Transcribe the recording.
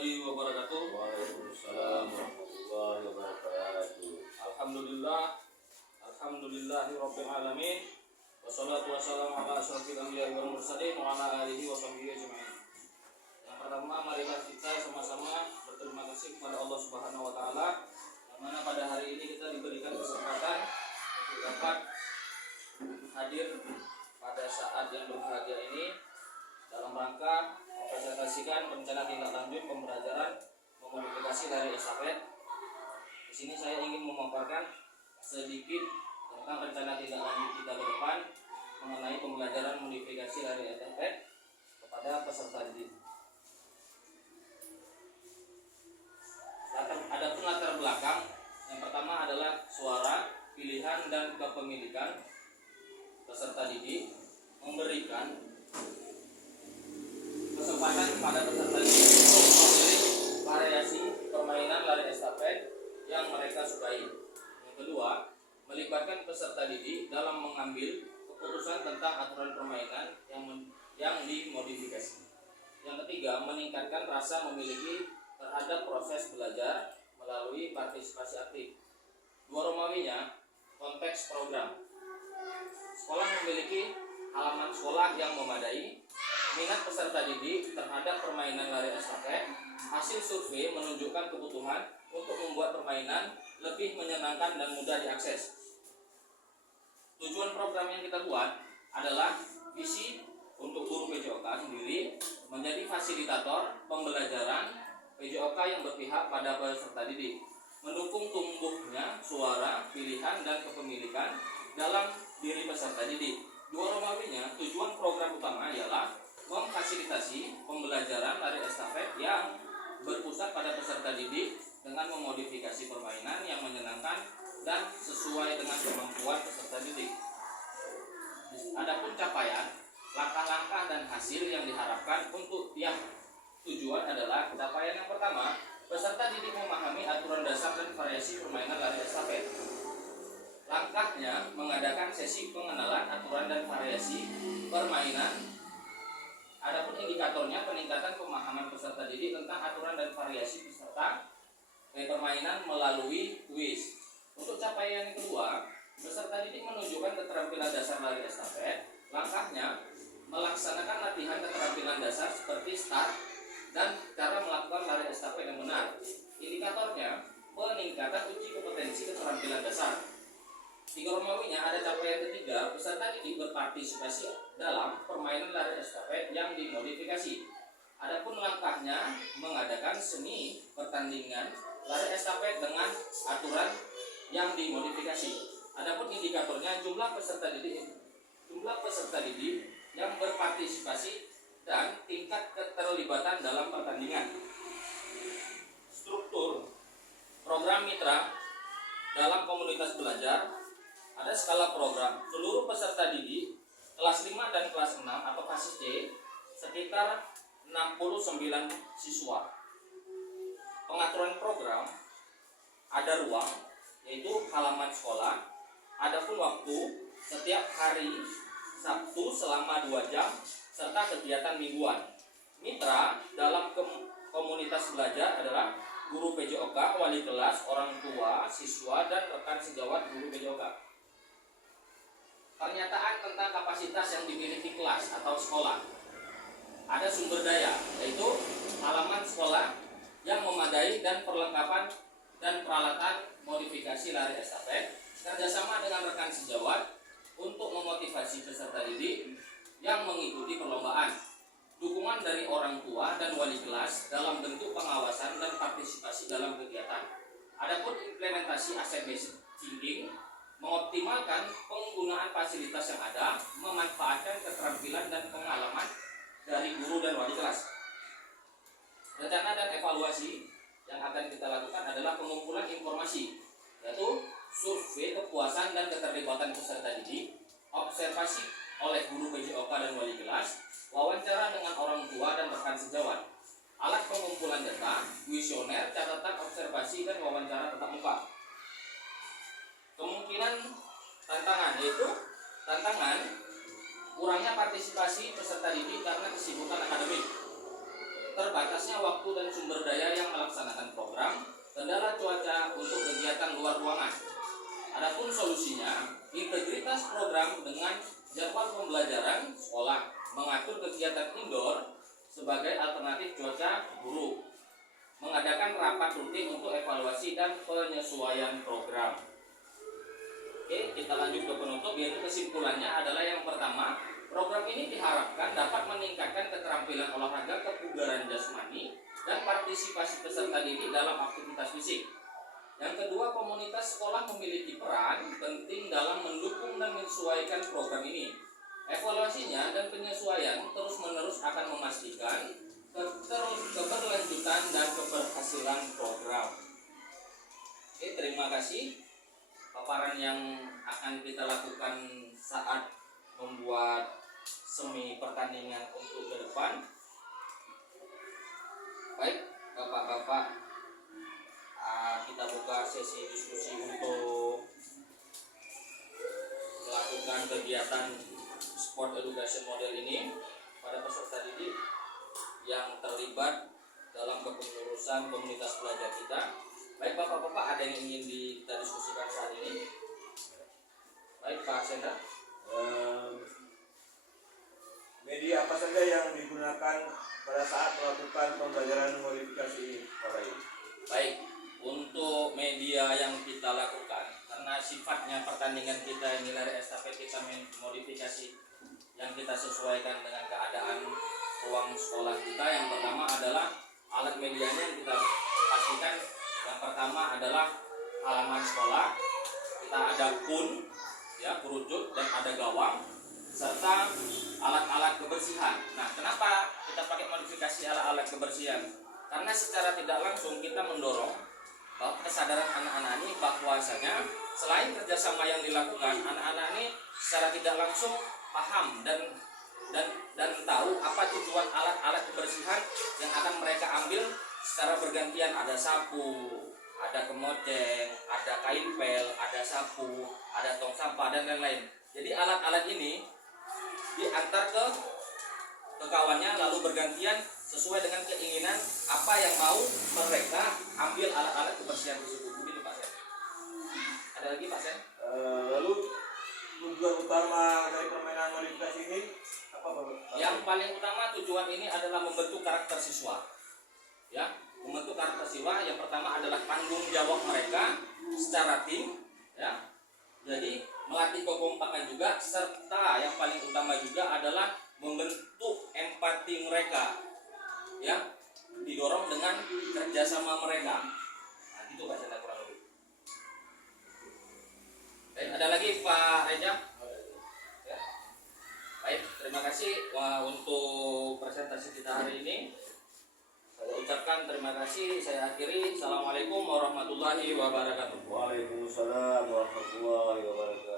warahmatullahi wabarakatuh. Waalaikumsalam warahmatullahi wabarakatuh. Alhamdulillahi rabbil alamin. Wassalatu wassalamu ala asyrofil anbiya'i wal mursalin wa ala alihi wa sahbihi ajma'in. Yang pertama, marilah kita sama-sama berterima kasih kepada Allah Subhanahu wa taala yang mana pada hari ini kita diberikan kesempatan untuk dapat hadir pada saat yang berbahagia ini dalam rangka mempresentasikan rencana tindak lanjut pembelajaran memodifikasi lari estafet. Di sini saya ingin memaparkan sedikit tentang rencana tindak lanjut kita ke depan mengenai pembelajaran modifikasi lari estafet kepada peserta didik. Adapun latar belakang, yang pertama adalah suara, pilihan dan kepemilikan peserta didik memberikan kesempatan kepada peserta didik untuk memilih variasi permainan lari estafet yang mereka sukai. Yang kedua, melibatkan peserta didik dalam mengambil keputusan tentang aturan permainan yang dimodifikasi. Yang ketiga, meningkatkan rasa memiliki terhadap proses belajar melalui partisipasi aktif. Dua Romawinya, konteks program. Sekolah memiliki halaman sekolah yang memadai. Minat peserta didik terhadap permainan lari estafet. Hasil survei menunjukkan kebutuhan untuk membuat permainan lebih menyenangkan dan mudah diakses. Tujuan program yang kita buat adalah visi untuk guru PJOK sendiri menjadi fasilitator pembelajaran PJOK yang berpihak pada peserta didik, mendukung tumbuhnya suara, pilihan dan kepemilikan dalam diri peserta didik. Dua Romawinya, tujuan program utama ialah memfasilitasi pembelajaran lari estafet yang berpusat pada peserta didik dengan memodifikasi permainan yang menyenangkan dan sesuai dengan kemampuan peserta didik. Adapun capaian, langkah-langkah dan hasil yang diharapkan untuk tiap tujuan adalah capaian yang pertama, peserta didik memahami aturan dasar dan variasi permainan lari estafet. Langkahnya mengadakan sesi pengenalan aturan dan variasi permainan. Adapun indikatornya peningkatan pemahaman peserta didik tentang aturan dan variasi permainan melalui kuis. Untuk capaian yang kedua, peserta didik menunjukkan keterampilan dasar lari estafet. Langkahnya melaksanakan latihan keterampilan dasar seperti start dan cara melakukan lari estafet yang benar. Indikatornya peningkatan uji kompetensi keterampilan dasar. Tiga Romawinya, ada capaian ketiga, peserta didik berpartisipasi dalam permainan lari estafet yang dimodifikasi. Adapun langkahnya mengadakan seni pertandingan lari estafet dengan aturan yang dimodifikasi. Adapun indikatornya jumlah peserta didik yang berpartisipasi dan tingkat keterlibatan dalam pertandingan. Struktur program mitra dalam komunitas belajar. Ada skala program. Seluruh peserta didik kelas 5 dan kelas 6 atau kelas C sekitar 69 siswa. Pengaturan program, ada ruang yaitu halaman sekolah. Adapun waktu setiap hari Sabtu selama 2 jam serta kegiatan mingguan. Mitra dalam komunitas belajar adalah guru PJOK, wali kelas, orang tua, siswa dan rekan sejawat guru PJOK. Pernyataan tentang kapasitas yang dimiliki kelas atau sekolah. Ada sumber daya, yaitu halaman sekolah yang memadai dan perlengkapan dan peralatan modifikasi lari estafet, kerjasama dengan rekan sejawat untuk memotivasi peserta didik yang mengikuti perlombaan, dukungan dari orang tua dan wali kelas dalam bentuk pengawasan dan partisipasi dalam kegiatan. Adapun implementasi asset based thinking, mengoptimalkan penggunaan fasilitas yang ada, memanfaatkan keterampilan dan pengalaman dari guru dan wali kelas. Rencana dan evaluasi yang akan kita lakukan adalah pengumpulan informasi, yaitu survei kepuasan dan keterlibatan peserta didik, observasi oleh guru PJOK dan wali kelas, wawancara dengan orang tua dan rekan sejawat, alat pengumpulan data, kuesioner, catatan observasi dan wawancara tatap muka. Kemungkinan tantangan, yaitu kurangnya partisipasi peserta didik karena kesibukan akademik. keterbatasnya waktu dan sumber daya yang melaksanakan program, kendala cuaca untuk kegiatan luar ruangan. Adapun solusinya, integritas program dengan jadwal pembelajaran sekolah, mengatur kegiatan indoor sebagai alternatif cuaca buruk, mengadakan rapat rutin untuk evaluasi dan penyesuaian program. Oke, kita lanjut ke penutup, yaitu kesimpulannya adalah yang pertama, program ini diharapkan dapat meningkatkan keterampilan olahraga, kebugaran jasmani, dan partisipasi peserta didik dalam aktivitas fisik. Yang kedua, komunitas sekolah memiliki peran penting dalam mendukung dan menyesuaikan program ini. Evaluasinya dan penyesuaian terus-menerus akan memastikan keberlanjutan dan keberhasilan program. Oke, terima kasih. Paparan yang akan kita lakukan saat membuat semi pertandingan untuk ke depan. Baik, Bapak-bapak, kita buka sesi diskusi untuk melakukan kegiatan sport education model ini pada peserta didik yang terlibat dalam kepengurusan komunitas pelajar kita. Baik, Bapak-bapak, ada yang ingin kita diskusikan saat ini? Baik, Pak Senda. Media apa saja yang digunakan pada saat melakukan pembelajaran modifikasi Bapak Ibu? Baik, untuk media yang kita lakukan, karena sifatnya pertandingan kita ini lari estafet, kita modifikasi yang kita sesuaikan dengan keadaan ruang sekolah kita. Yang pertama adalah alat medianya yang kita pastikan. Yang pertama adalah halaman sekolah. Kita ada kun, ya, kerucut, dan ada gawang, serta alat-alat kebersihan. Nah, kenapa kita pakai modifikasi alat-alat kebersihan? Karena secara tidak langsung kita mendorong bahwa kesadaran anak-anak ini bahwasanya selain kerjasama yang dilakukan, anak-anak ini secara tidak langsung paham dan tahu apa tujuan alat-alat kebersihan yang akan mereka ambil secara bergantian. Ada sapu, ada kemoceng, ada kain pel, ada sapu, ada tong sampah, dan lain-lain. Jadi alat-alat ini diantar ke kawannya lalu bergantian sesuai dengan keinginan apa yang mau mereka ambil alat-alat kebersihan tersebut. Begitu, Pak Sen. Ada lagi, Pak Sen? Lalu tujuan utama dari permainan modifikasi ini apa, Bapak? Yang paling utama tujuan ini adalah membentuk karakter siswa. Ya, membentuk karakter siswa. Yang pertama adalah tanggung jawab mereka secara tim, ya. Jadi melatih kekompakan juga, serta yang paling utama juga adalah membentuk empati mereka, ya, didorong dengan kerjasama mereka. Nah, itu Pak Senda kurang lebih. Ada lagi Pak Reja? Ya. Baik, terima kasih untuk presentasi kita hari ini. Saya ucapkan terima kasih. Saya akhiri. Assalamualaikum warahmatullahi wabarakatuh. Waalaikumsalam warahmatullahi wabarakatuh.